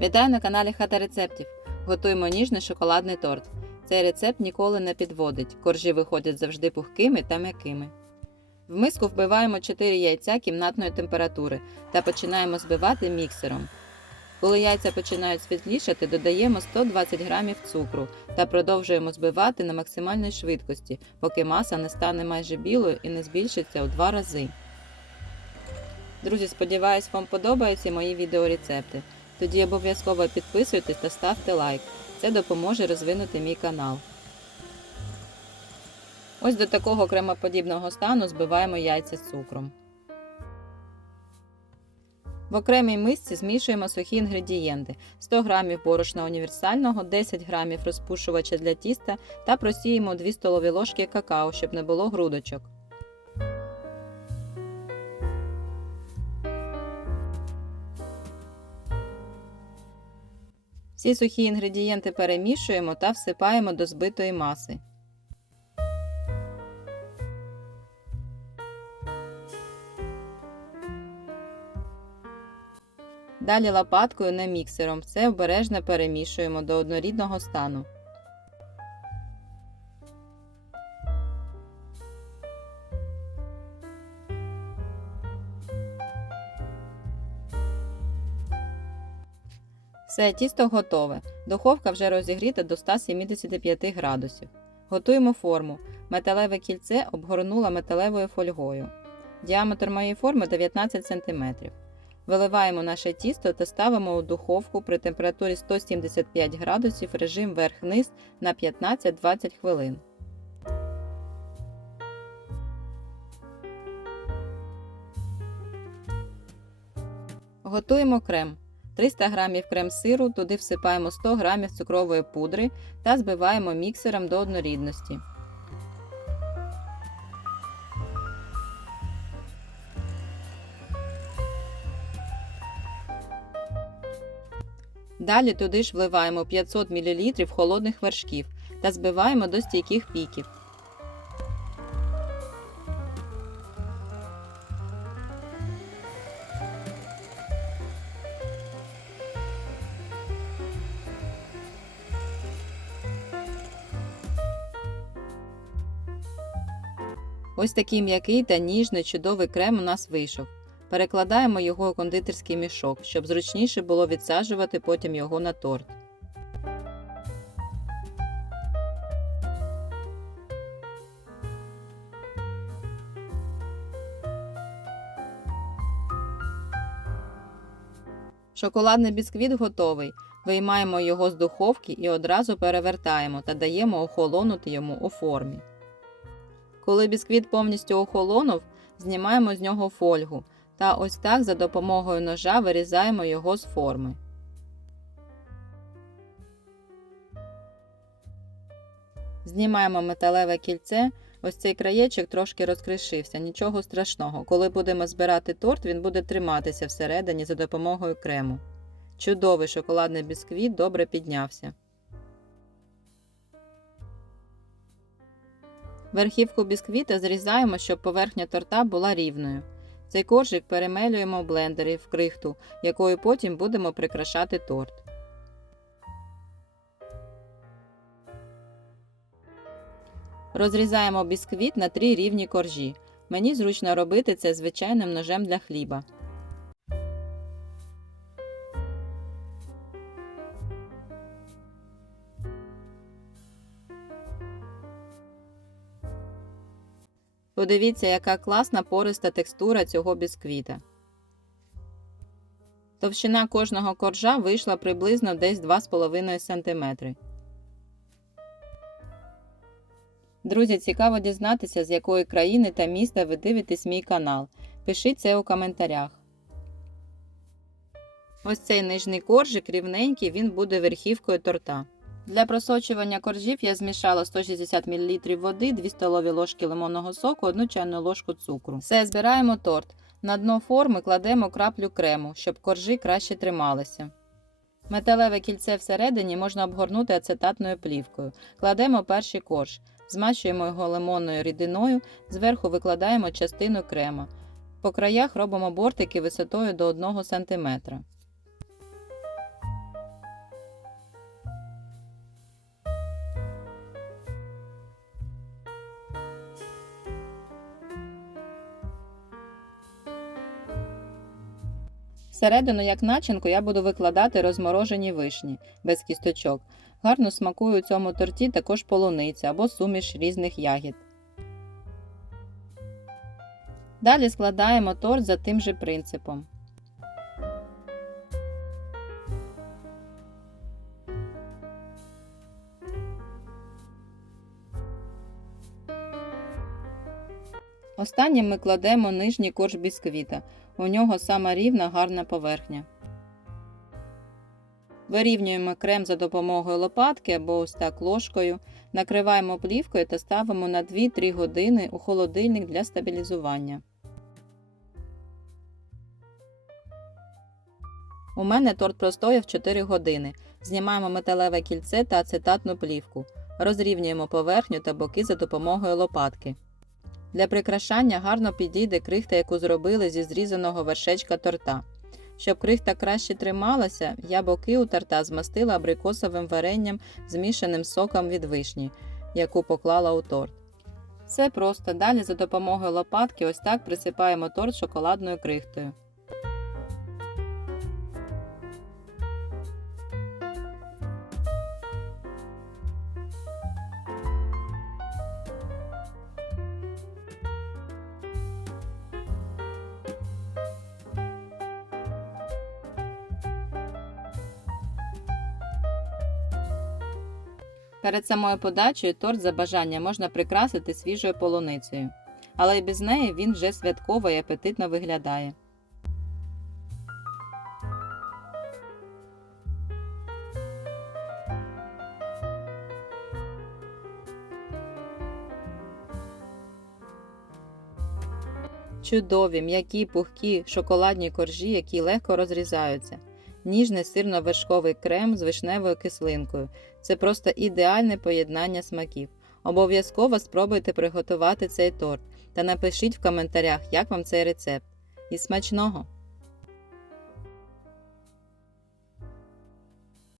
Вітаю на каналі Хата рецептів. Готуємо ніжний шоколадний торт. Цей рецепт ніколи не підводить. Коржі виходять завжди пухкими та м'якими. В миску вбиваємо 4 яйця кімнатної температури та починаємо збивати міксером. Коли яйця починають світлішати, додаємо 120 г цукру та продовжуємо збивати на максимальній швидкості, поки маса не стане майже білою і не збільшиться у два рази. Друзі, сподіваюсь, вам подобаються мої відеорецепти. Тоді обов'язково підписуйтесь та ставте лайк. Це допоможе розвинути мій канал. Ось до такого кремоподібного стану збиваємо яйця з цукром. В окремій мисці змішуємо сухі інгредієнти: 100 г борошна універсального, 10 г розпушувача для тіста та просіємо 2 столові ложки какао, щоб не було грудочок. Всі сухі інгредієнти перемішуємо та всипаємо до збитої маси. Далі лопаткою не міксером все обережно перемішуємо до однорідного стану. Все, тісто готове. Духовка вже розігріта до 175 градусів. Готуємо форму. Металеве кільце обгорнула металевою фольгою. Діаметр моєї форми 19 см. Виливаємо наше тісто та ставимо у духовку при температурі 175 градусів режим верх-низ на 15-20 хвилин. Готуємо крем. 300 г крем-сиру, туди всипаємо 100 г цукрової пудри та збиваємо міксером до однорідності. Далі туди ж вливаємо 500 мл холодних вершків та збиваємо до стійких піків. Ось такий м'який та ніжний чудовий крем у нас вийшов. Перекладаємо його у кондитерський мішок, щоб зручніше було відсаджувати потім його на торт. Шоколадний бісквіт готовий. Виймаємо його з духовки і одразу перевертаємо та даємо охолонути йому у формі. Коли бісквіт повністю охолонув, знімаємо з нього фольгу та ось так за допомогою ножа вирізаємо його з форми. Знімаємо металеве кільце. Ось цей краєчок трошки розкришився, нічого страшного. Коли будемо збирати торт, він буде триматися всередині за допомогою крему. Чудовий шоколадний бісквіт добре піднявся. Верхівку бісквіта зрізаємо, щоб поверхня торта була рівною. Цей коржик перемелюємо в блендері в крихту, якою потім будемо прикрашати торт. Розрізаємо бісквіт на три рівні коржі. Мені зручно робити це звичайним ножем для хліба. Подивіться, яка класна пориста текстура цього бісквіта. Товщина кожного коржа вийшла приблизно десь 2,5 см. Друзі, цікаво дізнатися, з якої країни та міста ви дивитесь мій канал. Пишіть це у коментарях. Ось цей нижній коржик рівненький, він буде верхівкою торта. Для просочування коржів я змішала 160 мл води, 2 столові ложки лимонного соку, 1 чайну ложку цукру. Все, збираємо торт. На дно форми кладемо краплю крему, щоб коржі краще трималися. Металеве кільце всередині можна обгорнути ацетатною плівкою. Кладемо перший корж, змащуємо його лимонною рідиною, зверху викладаємо частину крема. По краях робимо бортики висотою до 1 см. Всередину, як начинку, я буду викладати розморожені вишні без кісточок. Гарно смакує у цьому торті також полуниця або суміш різних ягід. Далі складаємо торт за тим же принципом. Останнім ми кладемо нижній корж бісквіта. У нього сама рівна гарна поверхня. Вирівнюємо крем за допомогою лопатки або ось так ложкою, накриваємо плівкою та ставимо на 2-3 години у холодильник для стабілізування. У мене торт простояв 4 години. Знімаємо металеве кільце та ацетатну плівку. Розрівнюємо поверхню та боки за допомогою лопатки. Для прикрашання гарно підійде крихта, яку зробили зі зрізаного вершечка торта. Щоб крихта краще трималася, я боки у торта змастила абрикосовим варенням, змішаним соком від вишні, яку поклала у торт. Все просто. Далі за допомогою лопатки ось так присипаємо торт шоколадною крихтою. Перед самою подачею торт за бажання можна прикрасити свіжою полуницею, але й без неї він вже святково і апетитно виглядає. Чудові, м'які, пухкі шоколадні коржі, які легко розрізаються. Ніжний сирно-вершковий крем з вишневою кислинкою. Це просто ідеальне поєднання смаків. Обов'язково спробуйте приготувати цей торт та напишіть в коментарях, як вам цей рецепт. І смачного!